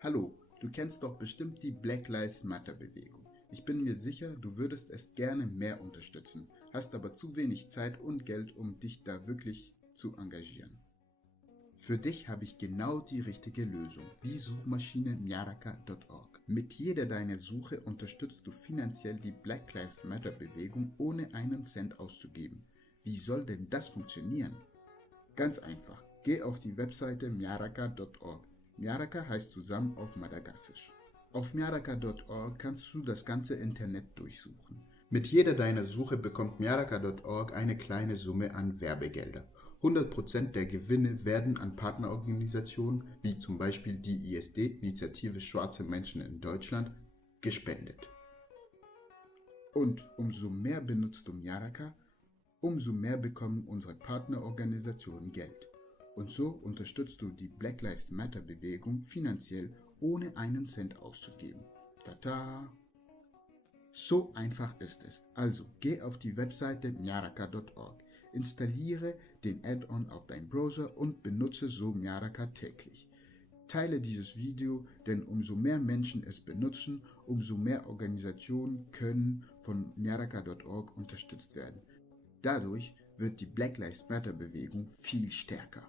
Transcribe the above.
Hallo, du kennst doch bestimmt die Black Lives Matter Bewegung. Ich bin mir sicher, du würdest es gerne mehr unterstützen, hast aber zu wenig Zeit und Geld, um dich da wirklich zu engagieren. Für dich habe ich genau die richtige Lösung, die Suchmaschine Myaraka.org. Mit jeder deiner Suche unterstützt du finanziell die Black Lives Matter Bewegung, ohne einen Cent auszugeben. Wie soll denn das funktionieren? Ganz einfach, geh auf die Webseite Myaraka.org. Myaraka heißt zusammen auf Madagassisch. Auf Myaraka.org kannst du das ganze Internet durchsuchen. Mit jeder deiner Suche bekommt Myaraka.org eine kleine Summe an Werbegelder. 100% der Gewinne werden an Partnerorganisationen, wie zum Beispiel die ISD, Initiative Schwarze Menschen in Deutschland, gespendet. Und umso mehr benutzt du Myaraka, umso mehr bekommen unsere Partnerorganisationen Geld. Und so unterstützt du die Black Lives Matter Bewegung finanziell, ohne einen Cent auszugeben. Tata! So einfach ist es. Also geh auf die Webseite myaraka.org, installiere den Add-on auf dein Browser und benutze so Myaraka täglich. Teile dieses Video, denn umso mehr Menschen es benutzen, umso mehr Organisationen können von myaraka.org unterstützt werden. Dadurch wird die Black Lives Matter Bewegung viel stärker.